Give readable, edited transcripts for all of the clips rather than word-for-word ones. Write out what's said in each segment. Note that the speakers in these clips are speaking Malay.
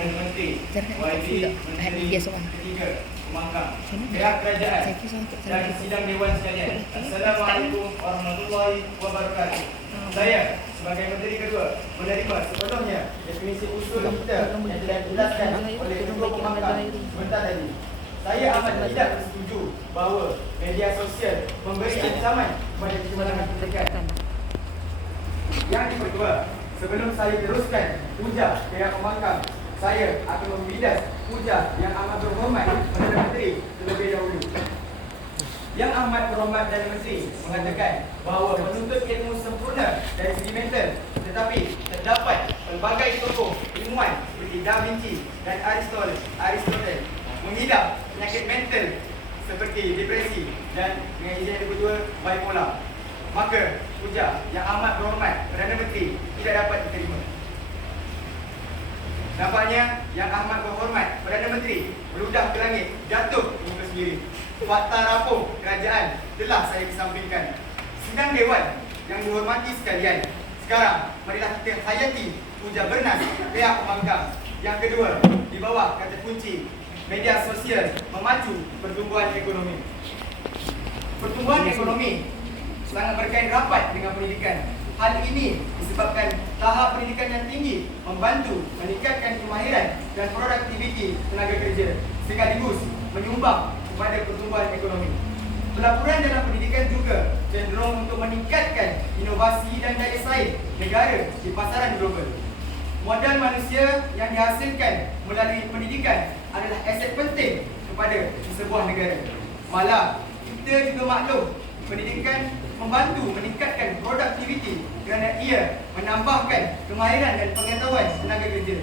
Perdana Menteri, YB Menteri Ketiga Pemangkang, pihak kerajaan dan sidang Dewan sekalian. Assalamualaikum warahmatullahi wabarakatuh. Saya sebagai Menteri Kedua menerima sepenuhnya definisi usul kita yang telah dijelaskan oleh Ketua Pemangkang sebentar tadi. Saya amat tidak bersetuju bahawa media sosial memberi ancaman kepada kebebasan pendidikan. Yang kedua, sebelum saya teruskan hujah pihak Pemangkang, saya akan membidas hujah yang amat berhormat Perdana Menteri terlebih dahulu. Yang amat berhormat Perdana Menteri mengatakan bahawa menuntut ilmu sempurna dari segi mental, tetapi terdapat pelbagai tokoh ilmuwan seperti Da Vinci dan Aristotle mengidap penyakit mental seperti depresi dan dengan izin yang kedua bipolar. Maka hujah yang amat berhormat Perdana Menteri tidak dapat diterima. Nampaknya yang amat berhormat Perdana Menteri meludah ke langit, jatuh ke muka sendiri. Fakta rapor kerajaan telah saya kesampingkan. Sidang Dewan yang dihormati sekalian, sekarang marilah kita hayati hujah bernas pihak Pemangkang. Yang kedua, di bawah kata kunci media sosial memacu pertumbuhan ekonomi. Pertumbuhan ekonomi sangat berkait rapat dengan pendidikan. Hal ini disebabkan tahap pendidikan yang tinggi membantu meningkatkan kemahiran dan produktiviti tenaga kerja, sekaligus menyumbang kepada pertumbuhan ekonomi. Pelaburan dalam pendidikan juga cenderung untuk meningkatkan inovasi dan daya saing negara di pasaran global. Modal manusia yang dihasilkan melalui pendidikan adalah aset penting kepada sebuah negara. Malah, kita juga maklum pendidikan membantu meningkatkan produktiviti kerana ia menambahkan kemahiran dan pengetahuan tenaga kerja.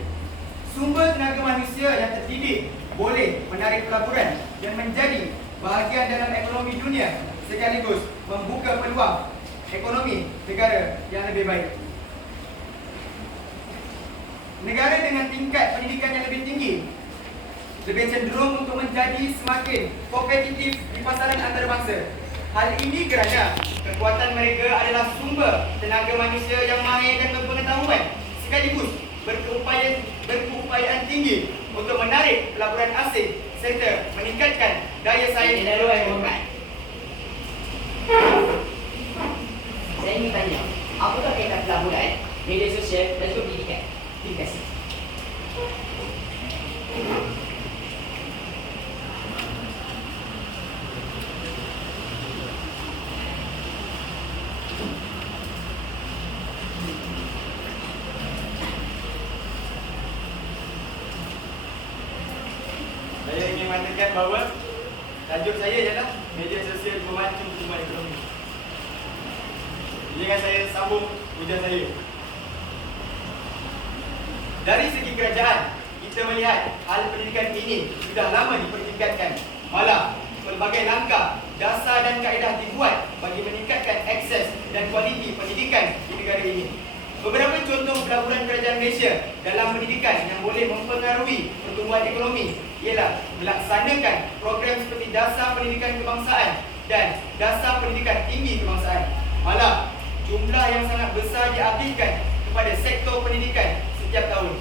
Sumber tenaga manusia yang terdidik boleh menarik pelaburan dan menjadi bahagian dalam ekonomi dunia, sekaligus membuka peluang ekonomi negara yang lebih baik. Negara dengan tingkat pendidikan yang lebih tinggi lebih cenderung untuk menjadi semakin kompetitif di pasaran antarabangsa. Hal ini kerana kekuatan mereka adalah sumber tenaga manusia yang mahir dan berpengetahuan, sekaligus berkeupayaan tinggi untuk menarik pelaburan asing serta meningkatkan daya saing global. Saya ingin tanya, apakah kaitan pelaburan, media sosial dan pendidikan? Terima kasih. Saya ingin mengatakan bahawa tajuk saya ialah media sosial memacu pertumbuhan ekonomi. Jangan saya sambung hujah saya. Dari segi kerajaan, kita melihat hal pendidikan ini sudah lama dipertingkatkan. Malah, pelbagai langkah, dasar dan kaedah dibuat bagi meningkatkan akses dan kualiti pendidikan di negara ini. Beberapa contoh pelaburan kerajaan Malaysia dalam pendidikan yang boleh mempengaruhi pertumbuhan ekonomi ialah melaksanakan program seperti Dasar Pendidikan Kebangsaan dan Dasar Pendidikan Tinggi Kebangsaan. Malah, jumlah yang sangat besar diabdikan kepada sektor pendidikan setiap tahun.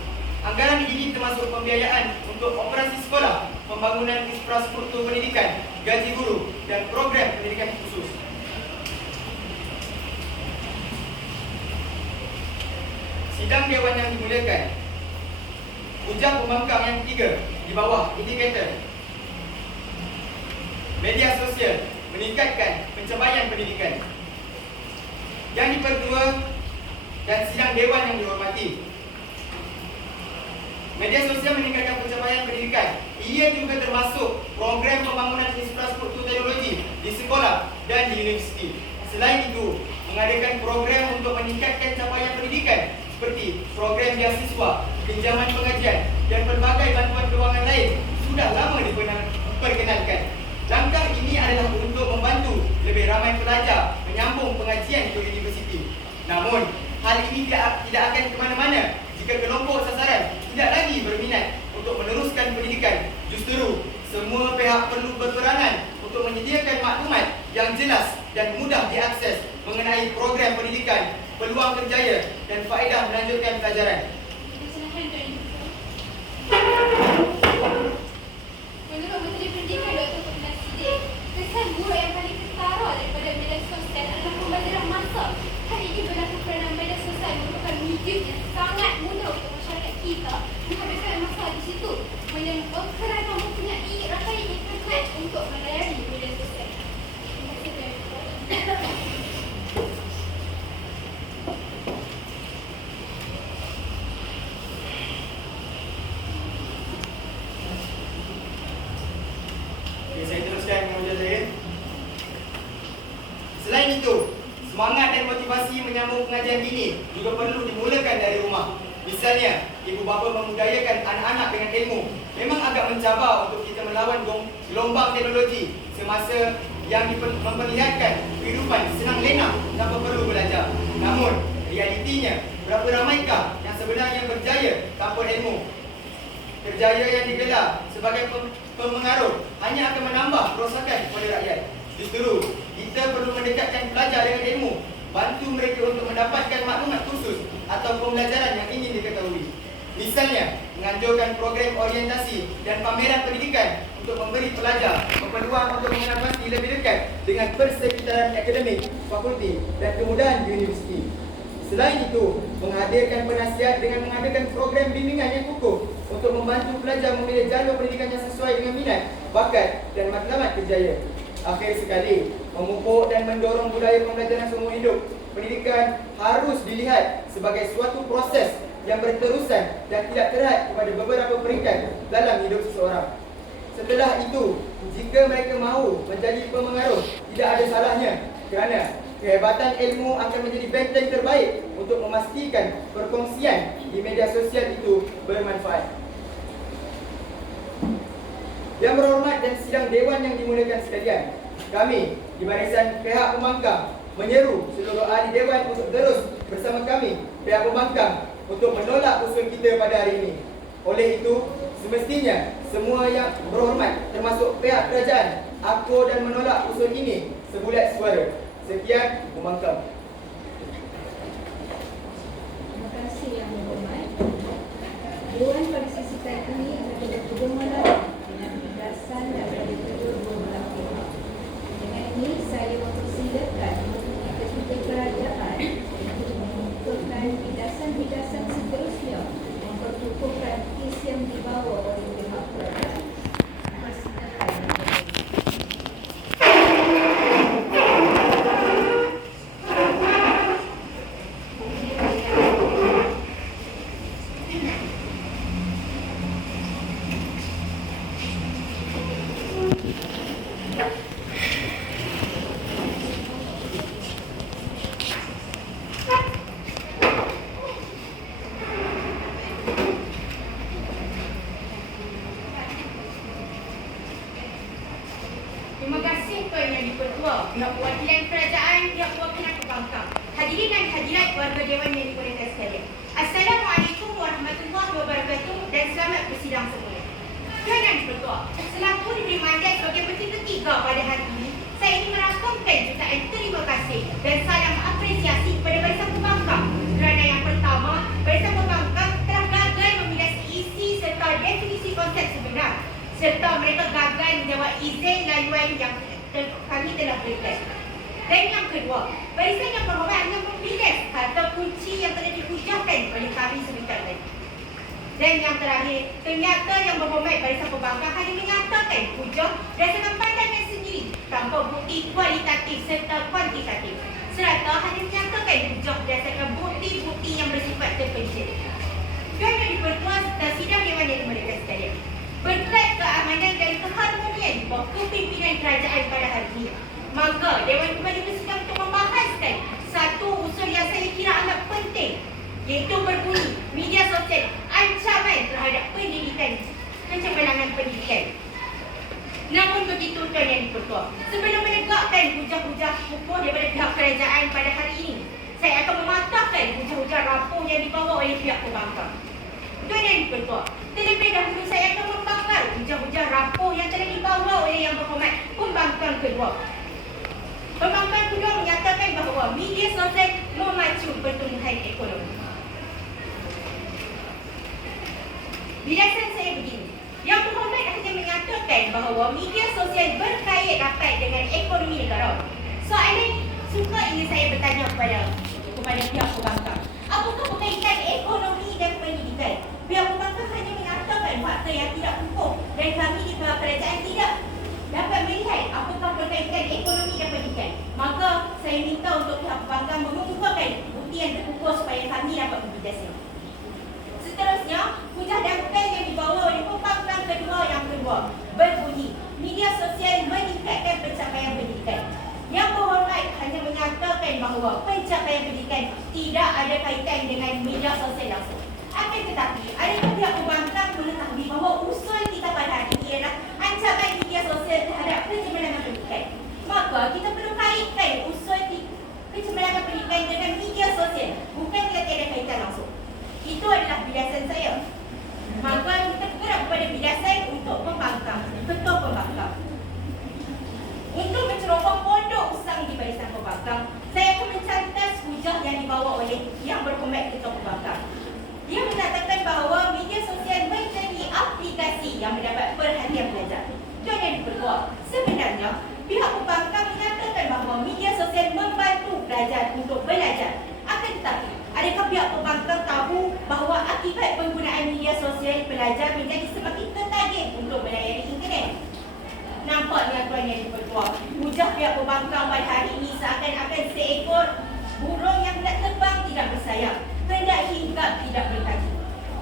Anggaran ini termasuk pembiayaan untuk operasi sekolah, pembangunan infrastruktur pendidikan, gaji guru dan program pendidikan khusus. Sidang Dewan yang dimuliakan, hujah Pemangkang yang ketiga di bawah indikator media sosial meningkatkan pencapaian pendidikan. Yang kedua, dan sidang Dewan yang dihormati, media sosial meningkatkan pencapaian pendidikan. Ia juga termasuk program pembangunan infrastruktur teknologi di sekolah dan di universiti. Selain itu, mengadakan program untuk meningkatkan capaian pendidikan seperti program beasiswa, pinjaman pengajian dan pelbagai bantuan kewangan lain sudah lama diperkenalkan. Langkah ini adalah untuk membantu lebih ramai pelajar menyambung pengajian ke universiti. Namun, hal ini tidak akan ke mana-mana jika kelompok sasaran tidak lagi berminat untuk meneruskan pendidikan. Justru, semua pihak perlu berperanan untuk menyediakan maklumat yang jelas dan mudah diakses mengenai program pendidikan, peluang kerjaya dan faedah melanjutkan pelajaran. masalah di situ. Kerana mempunyai rakan yang kuat untuk melayani media sosial. Terima kasih. Okay, saya teruskan pengajaran saya. Selain itu, semangat dan motivasi menyambung pengajian dini juga perlu dimulakan dari rumah. Misalnya, ibu bapa memudayakan anak-anak dengan ilmu. Memang agak mencabar untuk kita melawan gelombang teknologi semasa yang memperlihatkan kehidupan senang lena tanpa perlu belajar. Namun, realitinya, berapa ramaikah yang sebenarnya berjaya tanpa ilmu? Kerjaya yang digelar sebagai pemengaruh hanya akan menambah kerosakan kepada rakyat. Justru, kita perlu mendekatkan pelajar dengan ilmu, bantu mereka untuk mendapatkan maklumat khusus atau pembelajaran yang ingin diketahui. Misalnya, menganjurkan program orientasi dan pameran pendidikan untuk memberi pelajar peluang untuk mengenal pasti lebih dekat dengan persekitaran akademik, fakulti dan kemudahan di universiti. Selain itu, menghadirkan penasihat dengan mengadakan program bimbingan yang kukuh untuk membantu pelajar memilih jalur pendidikan yang sesuai dengan minat, bakat dan matlamat kerjaya. Akhir sekali, memupuk dan mendorong budaya pembelajaran seumur hidup. Pendidikan harus dilihat sebagai suatu proses yang berterusan dan tidak terhad kepada beberapa peringkat dalam hidup seseorang. Setelah itu, jika mereka mahu menjadi pemengaruh, tidak ada salahnya kerana kehebatan ilmu akan menjadi benteng terbaik untuk memastikan perkongsian di media sosial itu bermanfaat. Yang berhormat dan sidang dewan yang dimulakan sekalian, kami di barisan pihak pembangkang menyeru seluruh ahli dewan untuk terus bersama kami pihak pembangkang untuk menolak usul kita pada hari ini. Oleh itu, semestinya semua yang berhormat termasuk pihak kerajaan akur dan menolak usul ini sebulat suara. Sekian, pembangkang. Terima kasih Yang Berhormat. Dewan pada sesi kali ini adalah berpedoman dengan pegasan daripada Kedua Belah Pihak. Dengan ini, saya mempersilakan Ketua Kerajaan untuk mengumpulkan bidasan-bidasan seterusnya memperkukuhkan kes yang dibawa oleh pihak kerajaan. Terima kasih Tuan Yang Dipertua, pihak perwakilan kerajaan, pihak perwakilan pembangkang, hadirin dan hadirat warga Dewan yang dimuliakan sekalian. Assalamualaikum warahmatullahi wabarakatuh dan selamat bersidang semula. Tuan Yang Dipertua, selaku diberi mandat sebagai Menteri ketiga pada hari ini, saya ingin merangkumkan jutaan terima kasih dan salam apresiasi kepada barisan pembangkang kerana yang pertama, barisan pembangkang telah gagal memilah isi serta definisi konsep sebenar serta mereka gagal menjawab izin laluan yang kami telah berikan. Dan yang kedua, barisan yang berhormat hanya memilih kata kunci yang telah dihujahkan oleh kami sebentar tadi. Dan yang terakhir, ternyata yang berhormat barisan pembangkang hanya menyatakan hujah berdasarkan pandangan sendiri tanpa bukti kualitatif serta kuantitatif, serta hanya menyatakan hujah berdasarkan bukti-bukti yang bersifat terpencil. Tuan Yang Dipertua serta sidang Dewan yang dimuliakan sekalian, berkat keamanan dan keharmonian bawah kepimpinan kerajaan pada hari ini, maka Dewan kembali bersidang untuk membahaskan satu usul yang saya kira amat penting, iaitu berbunyi media sosial ancaman terhadap pendidikan, kecemerlangan pendidikan. Namun begitu Tuan Yang Dipertua, sebelum menegakkan hujah-hujah hukum daripada pihak kerajaan pada hari ini, saya akan mematahkan hujah-hujah rapuh yang dibawa oleh pihak pembangkang. Tuan Yang Dipertua, terlebih dahulu saya akan membakar hujah-hujah rapuh yang telah dibawa oleh Yang Berhormat Pembangkang Kedua. Pembangkang Kedua menyatakan bahawa media sosial memacu pertumbuhan ekonomi. Bidasan saya begini, Yang Berhormat hanya menyatakan bahawa media sosial berkait rapat dengan ekonomi negara. Soalan suka ingin saya bertanya kepada pihak pembangkang, apakah berkaitan ekonomi dan pendidikan? Pihak pembangkang hanya menyatakan fakta yang tidak kukuh dan kami di bawah kerajaan tidak dapat melihat apakah berkaitan ekonomi dan pendidikan. Maka saya minta untuk pihak perbankan mengumpulkan bukti yang terkukuh supaya kami dapat berbicara. Seterusnya, hujah dangkal yang dibawa oleh pembangkang yang kedua berbunyi, media sosial meningkatkan pencapaian pendidikan. Yang berhormat hanya menyatakan bahawa pencapaian pendidikan tidak ada kaitan dengan media sosial langsung. Akan tetapi, adakah pihak pembangkang mengetahui bahawa usul kita pada hari ini ialah ancaman media sosial terhadap kecemerlangan pendidikan? Maka kita perlu kaitkan usul kecemerlangan pendidikan dengan media sosial, bukan tiada kaitan langsung. Itu adalah bidasan saya. Maka kita bergerak kepada bidasan untuk pembangkang, ketua pembangkang. Untuk mencerofah pondok usang di barisan pembangkang, saya akan mencantas hujah yang dibawa oleh yang berhormat ketua pembangkang. Dia mengatakan bahawa media sosial menjadi aplikasi yang mendapat perhatian pelajar. Tuan yang diperkuat, sebenarnya pihak pembangkang menyatakan bahawa media sosial membantu pelajar untuk belajar. Akan tetapi, adakah pihak pembangkang tahu bahawa akibat penggunaan media sosial pelajar menjadi semakin tertagih untuk melayari internet? Nampaknya tuan yang diperkuat, hujah pihak pembangkang pada hari ini seakan-akan seekor burung yang hendak terbang tidak bersayap, hendak hinggap tidak berkaki.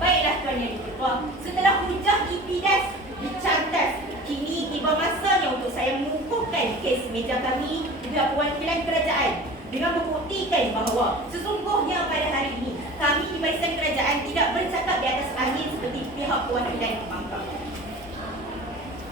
Baiklah tuan yang diperkuat, setelah hujah dipidas, dicantas, kini tiba masanya untuk saya mengukuhkan kes meja kami juga perwakilan kerajaan dengan membuktikan bahawa sesungguhnya pada hari ini kami di barisan kerajaan tidak bercakap di atas angin seperti pihak perwakilan pembangkang.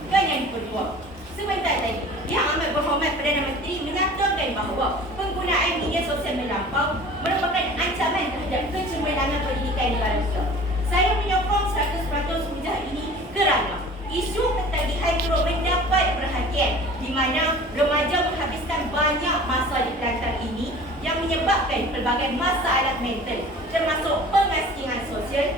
Tuan yang diperkuat, sebentar tadi Yang Amat Berhormat Perdana Menteri menyatakan bahawa penggunaan media sosial melampau merupakan ancaman terhadap kecemerlangan pendidikan negara kita. Saya menyokong 100% hujah ini kerana isu ketagihan turut mendapat perhatian di mana remaja menghabiskan banyak masa di Kelantan ini yang menyebabkan pelbagai masalah mental termasuk pengasingan sosial,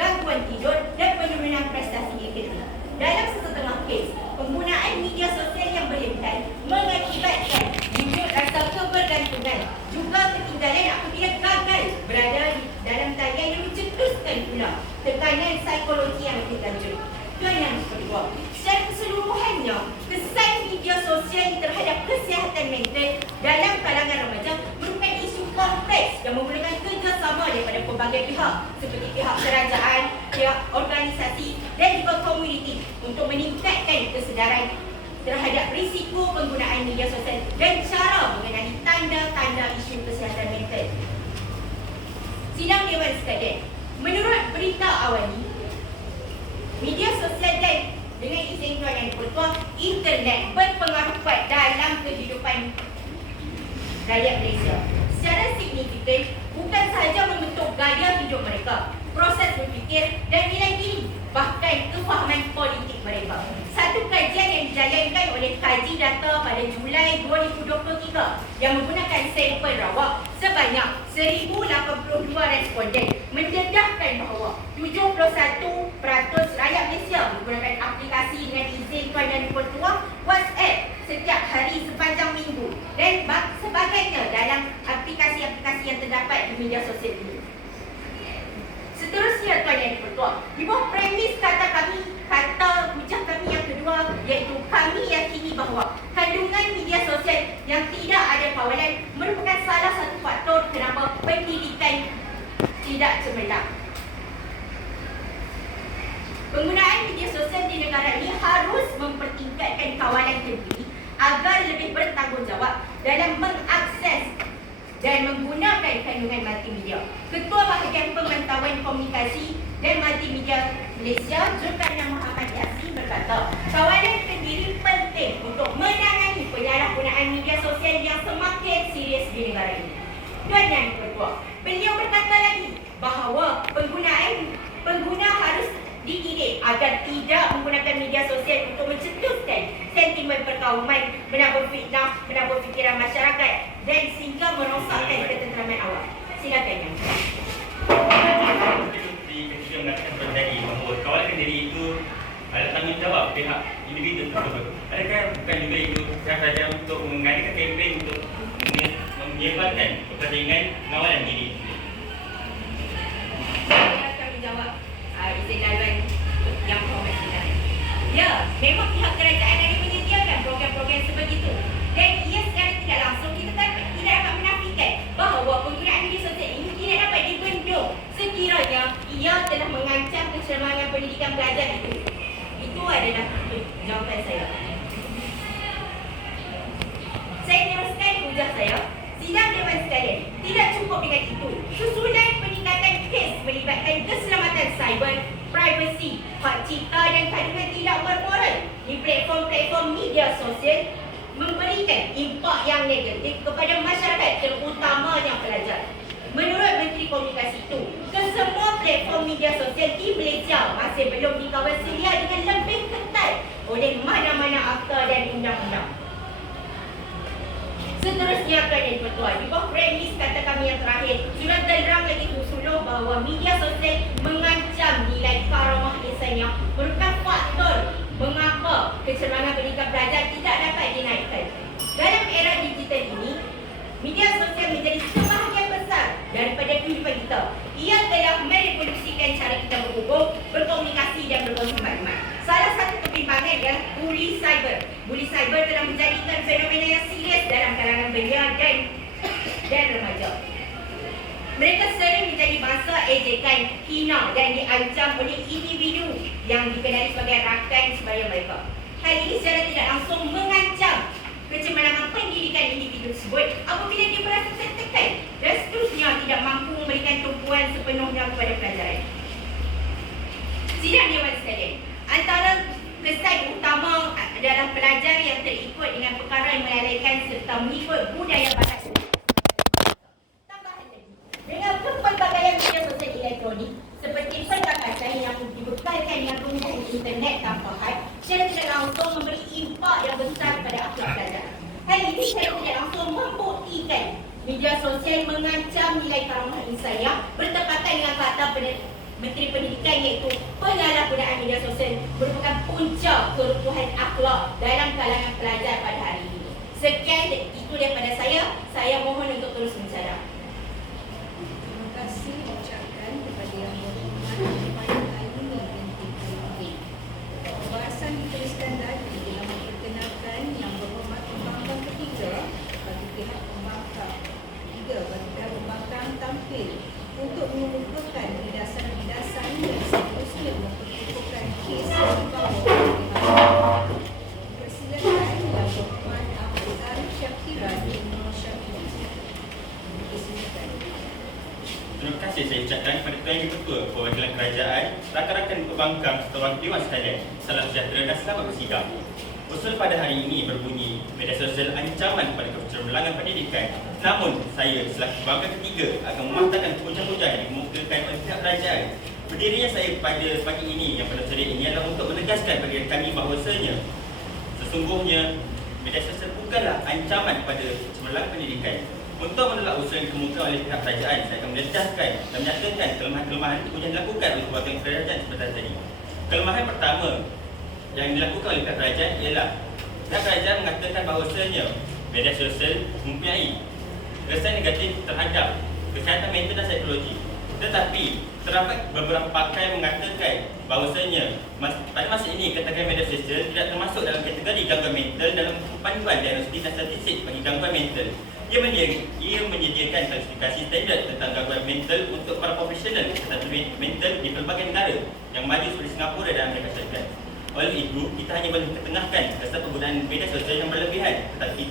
gangguan tidur dan penurunan prestasi akademik. Dalam sesetengah kes, penggunaan media sosial yang berlebihan mengakibatkan wujud rasa kebergantungan, juga ketinggalan apabila gagal berada dalam talian yang mencetuskan pula tekanan psikologi yang lebih lanjut. Tuan yang diperkuat, secara keseluruhannya, kesan media sosial terhadap kesihatan mental dalam kalangan remaja merupakan isu kompleks yang memerlukan kerjasama daripada pelbagai pihak seperti pihak kerajaan, pihak organisasi dan juga komuniti untuk meningkatkan kesedaran terhadap risiko penggunaan media sosial dan cara mengenali tanda-tanda isu kesihatan mental. Sidang Dewan sekalian, menurut berita awali, media sosial dan dengan izin tuan yang diperkuat, internet berpengaruh kuat dalam kehidupan rakyat Malaysia. Secara signifikan, bukan sahaja membentuk gaya hidup mereka, proses berfikir dan nilai diri, bahkan kefahaman politik mereka. Satu kajian yang dijalankan oleh Kaji Data pada Julai 2023 yang menggunakan sampel rawak sebanyak 1,082 responden mendedahkan bahawa 71% rakyat Malaysia menggunakan aplikasi dengan izin tuan dan dipertua WhatsApp setiap hari sepanjang minggu dan sebagainya dalam aplikasi-aplikasi yang terdapat di media sosial ini. Seterusnya tuan yang dipertua, di bawah premis kata hujah kami yang kedua, iaitu kami yakini bahawa kandungan media sosial yang tidak ada kawalan merupakan salah satu faktor kenapa pendidikan tidak cemerlang. Penggunaan media sosial di negara ini harus mempertingkatkan kawalan kendiri agar lebih bertanggungjawab dalam mengakses dan menggunakan kandungan multimedia. Ketua Bahagian Pemantauan Komunikasi dan Multimedia Malaysia, Zulkarnain Muhammad Yassin berkata, kawalan kendiri penting untuk menangani penyalahgunaan media sosial yang semakin serius di negara ini. Tuan yang diperkuat, beliau berkata lagi bahawa pengguna harus dididik agar tidak menggunakan media sosial untuk mencetuskan sentimen perkauman, menabur fitnah, menabur fikiran masyarakat dan sehingga merosakkan ketenteraman awam. Silakan Yang. Ketika mengatakan terjadi bahawa kawalan kendiri itu ada tanggungjawab pihak individu tersebut. Adakah bukan juga itu pihak kerajaan untuk mengadakan kempen untuk menyebarkan pertandingan pengawalan diri? Saya akan menjawab izin laluan Memang pihak kerajaan ada menyediakan program-program sebegitu. Dan ia secara tidak langsung kita tidak dapat menafikan bahawa penggunaan media sosial ini tidak dapat dibendung sekiranya ia telah mengancam kecermanan pendidikan pelajar itu. Itu adalah jawapan saya. Saya teruskan hujah saya. Sidang Dewan sekalian, tidak cukup dengan itu. Susulan peningkatan kes melibatkan keselamatan cyber, privacy, hak cipta dan kandungan tidak bermoral di platform-platform media sosial memberikan impak yang negatif kepada masyarakat, terutamanya pelajar. Menurut Menteri Komunikasi itu, kesemua platform media sosial di Malaysia masih belum dikawal sedia dengan lebih ketat oleh mana-mana akta dan undang-undang. Seterusnya akan yang bertuah, di bawah premis kata kami yang terakhir, sudah terang lagi suluh bahawa media sosial mengancam nilai karamah insannya merupakan faktor mengapa kecermanan pendidikan pelajar tidak dapat dinaikkan. Dalam era digital ini, media sosial menjadi sebahagian besar daripada kehidupan kita. Ia telah merevolusikan cara kita berhubung, berkomunikasi dan berkongsi maklumat. Salah satu kebimbangan ialah bully cyber. Bully cyber telah menjadikan fenomena yang serius dalam kalangan belia dan remaja. Mereka sering menjadi mangsa ejekan, hina dan diancam oleh individu yang dikenali sebagai rakan sebaya mereka. Hal ini secara tidak langsung mengancam kecemerlangan pendidikan individu tersebut apabila dia merasa tertekan dan seterusnya tidak mampu memberikan tumpuan sepenuhnya kepada pelajaran. Sidang Dewan sekalian, antara kesan utama adalah pelajar yang terikut dengan perkara yang melalaikan serta mengikut budaya barat. Tambahan lagi, dengan pelbagaian media sosial elektronik seperti percakapan yang dibekalkan dengan penggunaan internet tanpa had, secara tidak langsung memberi impak yang besar kepada akhlak pelajar. Hal ini secara tidak langsung membuktikan media sosial mengancam nilai karamah insaniyah bertepatan dengan kata Menteri Pendidikan, iaitu penyalahgunaan media sosial merupakan punca kerupuhan akhlak dalam kalangan pelajar pada hari ini. Sekian itu daripada saya mohon untuk terus mencara. Terima kasih ucapkan kepada Yang Berhormat Puan Aini binti Khalil. Pembahasan diteruskan lagi dengan memperkenalkan Yang Berhormat Pembangkang ketiga bagi pihak pembangkang. Bagi pihak pembangkang tampil untuk mengumpulkan berdasar-berdasar yang seterusnya memperkukuhkan kes yang dibawa oleh pihak. Persilakan Yang Berhormat Afzal Syakira bin Nur Syakir. Persilakan. Terima kasih saya ucapkan kepada Tuan Yang Ketua, Perwakilan Kerajaan, rakan-rakan pembangkang serta wakil Dewan sekalian. Salam sejahtera dan selamat bersidang. Usul pada hari ini berbunyi, media sosial ancaman kepada kecermelangan pendidikan. Namun, saya selaku pembangkang ketiga akan mematahkan hujah-hujah yang dikemukakan oleh pihak kerajaan. Berdirinya saya pada pagi ini yang pada sore ini adalah untuk menegaskan bagi kami bahawasanya sesungguhnya media sosial bukanlah ancaman kepada kecermelangan pendidikan. Untuk menolak usul yang dikemukakan oleh pihak kerajaan, saya akan mendedahkan dan menyatakan kelemahan-kelemahan yang dilakukan oleh perwakilan kerajaan seperti tadi. Kelemahan pertama yang dilakukan oleh pihak kerajaan ialah pihak kerajaan mengatakan bahawasanya media sosial mempunyai kesan negatif terhadap kesihatan mental dan psikologi. Tetapi terdapat beberapa pakar yang mengatakan bahawasanya pada masa ini kategori media sosial tidak termasuk dalam kategori gangguan mental dalam panduan diagnostik dan statistik bagi gangguan mental. Ia menyediakan klasifikasi standard tentang gangguan mental untuk para profesional kesihatan mental di pelbagai negara yang maju seperti Singapura dan Amerika Syarikat. Oleh itu, kita hanya boleh ketengahkan kesan penggunaan media sosial yang berlebihan, tetapi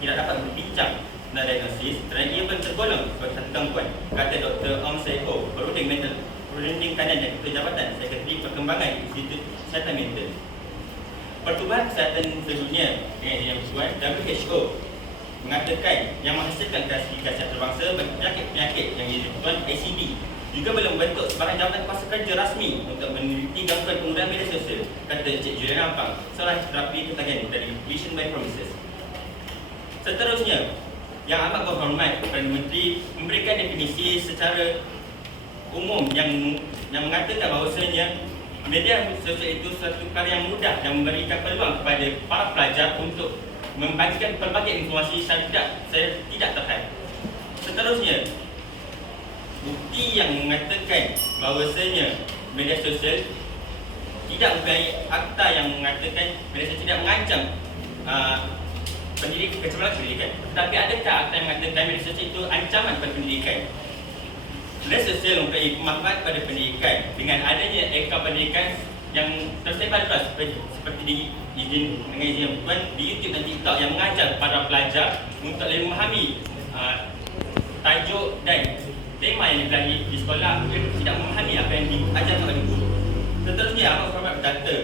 tidak dapat berbincang tentang diagnosis kerana ia belum tergolong sebagai satu gangguan, kata Dr. Ong Seo, Perunding Kanan dan Ketua Jabatan Sekretari Perkembangan Institut Kesihatan Mental. Pertubuhan Kesihatan Sedunia dengan WHO mengatakan yang menghasilkan klasifikasi antarabangsa bagi penyakit-penyakit yang disebutkan ICD juga belum membentuk sebarang jawatan kuasa kerja rasmi untuk meneliti gangguan penggunaan media sosial, kata Encik Juliana Ampang, seorang terapi ketagihan dari Vision by Promises. Seterusnya, Yang Amat Berhormat Perdana Menteri memberikan definisi secara umum yang mengatakan bahawasanya media sosial itu suatu perkara yang mudah yang memberikan peluang kepada para pelajar untuk membagikan pelbagai informasi secara tidak terhad. Seterusnya, bukti yang mengatakan bahawasanya media sosial tidak mempunyai akta yang mengatakan media sosial tidak mengancam kecerdasan pendidikan. Tetapi adakah akta yang mengatakan media sosial itu ancaman pada pendidikan? Media sosial mempunyai pemanfaat pada pendidikan dengan adanya akaun pendidikan yang tersebar luas seperti di izin di YouTube dan TikTok yang mengajar para pelajar untuk lebih memahami tajuk dan tema yang dipelajari di sekolah, mereka tidak memahami apa yang diajarkan oleh guru. Seterusnya, amat hormat berkata,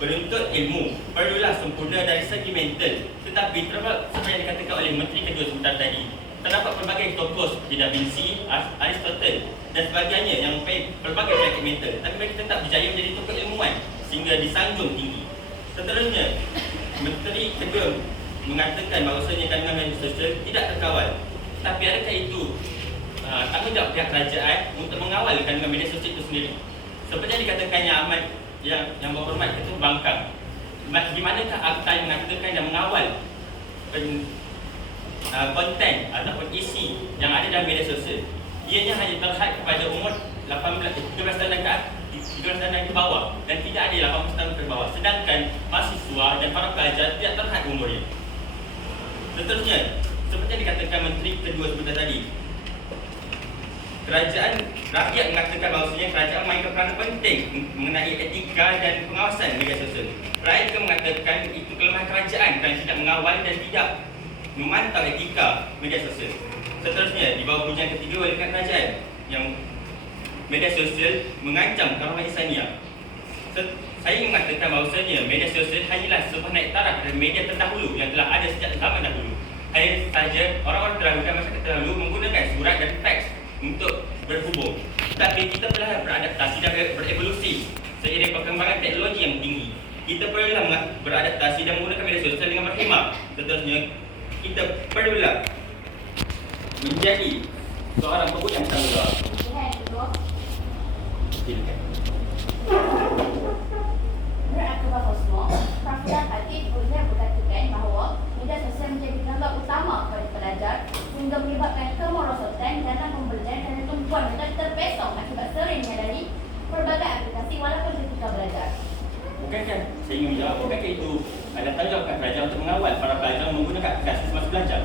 penuntut ilmu perlulah sempurna dari segi mental, tetapi seperti yang dikatakan oleh Menteri Kedua sebentar tadi, terdapat pelbagai tokoh seperti Da Vinci, Aristotle dan sebagainya yang mempunyai pelbagai penyakit mental, tapi mereka tetap berjaya menjadi tokoh ilmuwan sehingga disanjung tinggi. Seterusnya, Menteri Kedua mengatakan bahawasanya kandungan media sosial tidak terkawal. Tapi adakah itu tanggungjawab pihak kerajaan untuk mengawal kandungan media sosial itu sendiri? Seperti yang dikatakannya Ahmad yang berhormat Ketua Bangkang, di manakah akta yang mengatakan dan mengawal konten ataupun isi yang ada dalam media sosial? Ianya hanya terhad kepada umur 13 tahun dan ke bawah dan tidak ada 18 tahun ke bawah, sedangkan mahasiswa dan para pelajar tidak terhad umurnya. Seterusnya, seperti yang dikatakan Menteri Kedua sebentar tadi, rakyat mengatakan bahawasanya kerajaan memainkan peranan penting mengenai etika dan pengawasan media sosial. Rakyat juga mengatakan itu kelemahan kerajaan kerana tidak mengawal dan tidak memantau etika media sosial. Seterusnya, di bawah pujian ketiga oleh pihak kerajaan yang media sosial mengancam keamanan insaniah. Saya ingin mengatakan bahawasanya media sosial hanyalah sebuah naik taraf dari media terdahulu yang telah ada sejak zaman dahulu. Hanya sahaja orang-orang terdahulu dan masyarakat terdahulu menggunakan surat dan teks untuk berhubung. Tetapi kita telah beradaptasi dan berevolusi seiring perkembangan teknologi yang tinggi. Kita perlulah beradaptasi dan menggunakan media sosial dengan berkhidmat. Seterusnya, kita perlulah menjadi seorang pengguna yang bertanggungjawab. Silakan. Menurut Akhbar Hosmo, Prafudan Hatib boleh berkatakan bahawa media sosial menjadi gambar utama kepada pelajar sehingga menyebabkan kemerosotan dalam pembelajaran dan tumpuan mereka terpesong akibat sering menyadari pelbagai aplikasi walaupun ketika belajar. Bukankah saya ingin menjawab, bukankah itu ada tanggungjawab kerajaan untuk mengawal para pelajar menggunakan aplikasi semasa belajar?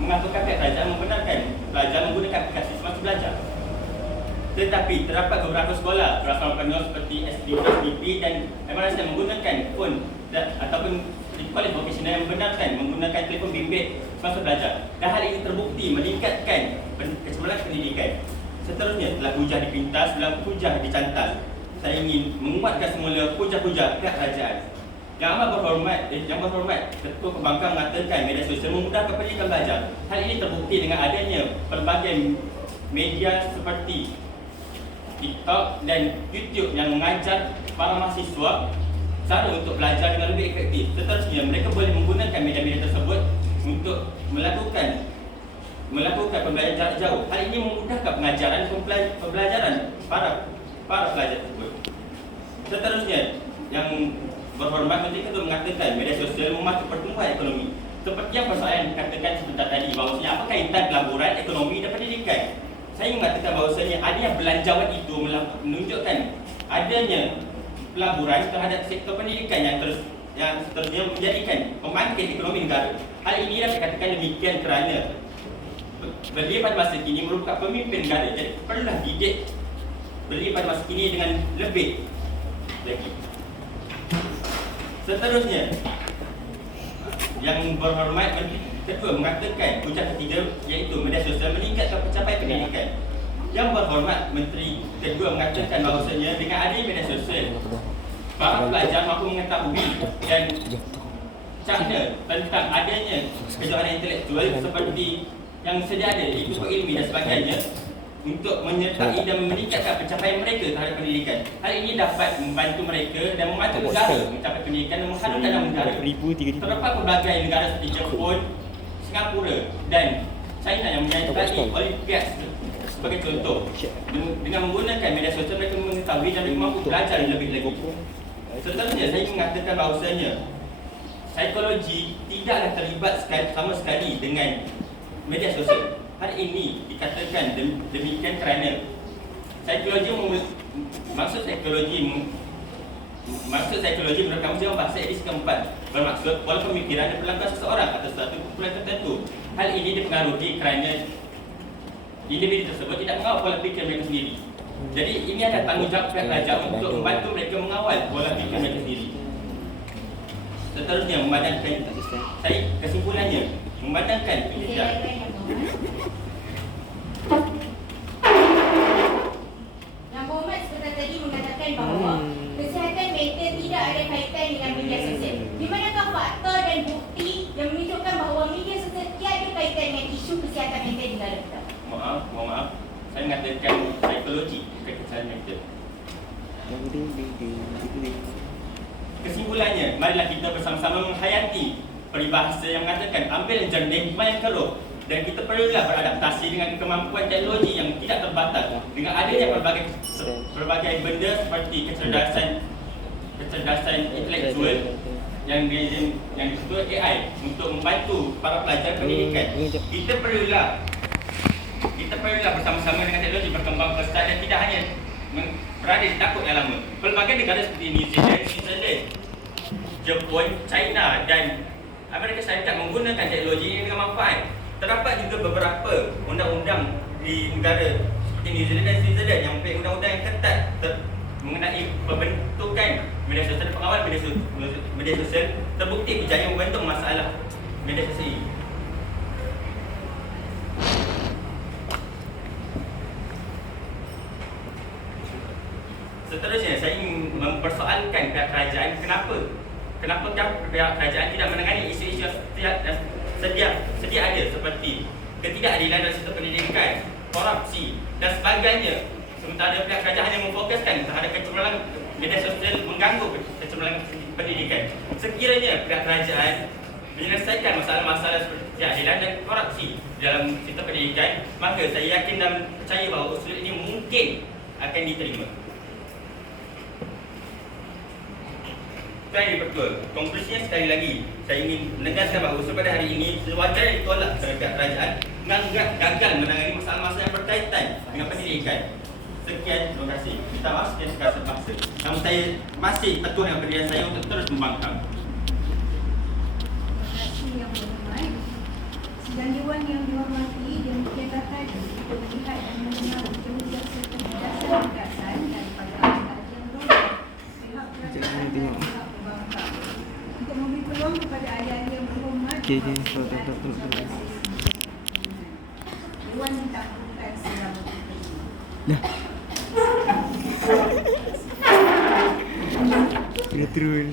Mengapakah pihak kerajaan membenarkan pelajar menggunakan aplikasi semasa belajar? Tetapi terdapat beberapa sekolah berasal penuh seperti SDP dan MRS yang menggunakan phone ataupun kolej vokasional yang membenarkan menggunakan telefon bimbit semasa belajar. Dan hal ini terbukti meningkatkan kecerdasan pendidikan. Seterusnya, telah hujah dipintas, dalam hujah dicantas. Saya ingin menguatkan semula hujah-hujah pihak kerajaan. Yang berhormat, Ketua Pembangkang mengatakan media sosial memudahkan pendidikan belajar. Hal ini terbukti dengan adanya pelbagai media seperti TikTok dan YouTube yang mengajar para mahasiswa cara untuk belajar dengan lebih efektif. Seterusnya, mereka boleh menggunakan media-media tersebut untuk melakukan pembelajaran jarak jauh. Hal ini memudahkan pengajaran pembelajaran para pelajar tersebut. Seterusnya, yang berhormat Menteri Ketua mengatakan media sosial memacu pertumbuhan ekonomi. Seperti yang persoalan dikatakan sebentar tadi, bahawasanya apa kaitan pelaburan, ekonomi dan pendidikan? Saya mengatakan bahawasanya adanya belanjawan itu menunjukkan adanya pelaburan terhadap sektor pendidikan yang seterusnya menjadikan pembangkit ekonomi negara. Hal ini dapat dikatakan demikian kerana belia pada masa kini merupakan pemimpin negara. Jadi perlulah didik belia pada masa kini dengan lebih lagi. Seterusnya, yang berhormat Menteri Kedua mengatakan hujah ketiga iaitu media sosial meningkatkan pencapaian pendidikan. Yang berhormat Menteri Kedua mengatakan bahawasanya dengan adanya media sosial, para pelajar mampu mengetahui dan cara tentang adanya kejohanan intelektual seperti yang sedia ada, iaitu ilmi dan sebagainya, untuk menyertai dan meningkatkan pencapaian mereka terhadap pendidikan. Hal ini dapat membantu mereka dan membantu negara mencapai pendidikan dan mengharumkan nama negara. Terdapat pelbagai negara seperti Jepun, Singapura dan China yang menyertai Olimpiad sebagai contoh. Dengan menggunakan media sosial, mereka mengetahui dan mereka mampu belajar lebih lagi. Seterusnya, saya mengatakan bahawasanya psikologi tidaklah terlibat sama sekali dengan media sosial. Hal ini dikatakan demikian kerana maksud psikologi Maksud psikologi menurut kamu siapa? Bahasa edisi keempat bermaksud pola pemikiran dan perlakuan seseorang atau suatu kumpulan tertentu. Hal ini dipengaruhi kerana individu tersebut tidak mengawal pola fikir mereka sendiri. Jadi ini ada tanggungjawab pihak kerajaan untuk membantu mereka mengawal pola fikir mereka sendiri. Seterusnya, memandangkan saya kesimpulannya, memandangkan penjejak. Yang berhormat seperti tadi mengatakan bahawa kesihatan mental tidak ada kaitan dengan media sosial. Di manakah fakta dan bukti yang menunjukkan bahawa media sosial tiada kaitan dengan isu kesihatan mental di negara kita? Mohon maaf. Saya mengatakan psikologi, bukan kesihatan mental. Kesimpulannya, marilah kita bersama-sama menghayati peribahasa yang mengatakan ambil jernih, main keruh. Dan kita perlulah beradaptasi dengan kemampuan teknologi yang tidak terbatas. Dengan adanya berbagai benda seperti kecerdasan intelektual yang disebut AI untuk membantu para pelajar pendidikan. Kita perlulah bersama-sama dengan teknologi berkembang pesat dan tidak hanya berada di takut yang lama. Pelbagai negara seperti New Zealand, Switzerland, Jepun, China dan Amerika Syarikat menggunakan teknologi ini dengan manfaat. Terdapat juga beberapa undang-undang di negara seperti New Zealand dan Switzerland yang mempunyai undang-undang yang ketat mengenai pembentukan media sosial dan pengawal media sosial terbukti berjaya membentuk masalah media sosial ini. Seterusnya, saya ingin mempersoalkan pihak kerajaan kenapa pihak kerajaan tidak menangani isu-isu yang sedia ada seperti ketidakadilan dalam sistem pendidikan, korupsi dan sebagainya. Sementara pihak kerajaan hanya memfokuskan terhadap kecemerlangan media sosial mengganggu kecemerlangan pendidikan. Sekiranya pihak kerajaan menyelesaikan masalah-masalah seperti ketidakadilan dan korupsi dalam sistem pendidikan, maka saya yakin dan percaya bahawa usul ini mungkin akan diterima. Tuan Dipertua, konklusinya sekali lagi, saya ingin menegaskan bahawa usul pada hari ini sewajarnya ditolak kerana pihak kerajaan menganggap gagal menangani masalah-masalah yang berkaitan dengan pendidikan. Sekian, terima kasih. Minta maaf sekian sekali terpaksa. Namun saya masih teguh dengan pendirian saya untuk terus membangkang. Terima kasih yang berhormat. Sidang Dewan yang dihormati, demikianlah tadi kita melihat dan mendengar hujung-hujung serta gagasan daripada ahli yang berhormat, pihak kerajaan dan pihak pembangkang. Untuk memberi peluang kepada ahli-ahli yang berhormat, Dewan ditaklukkan selama Dia turun.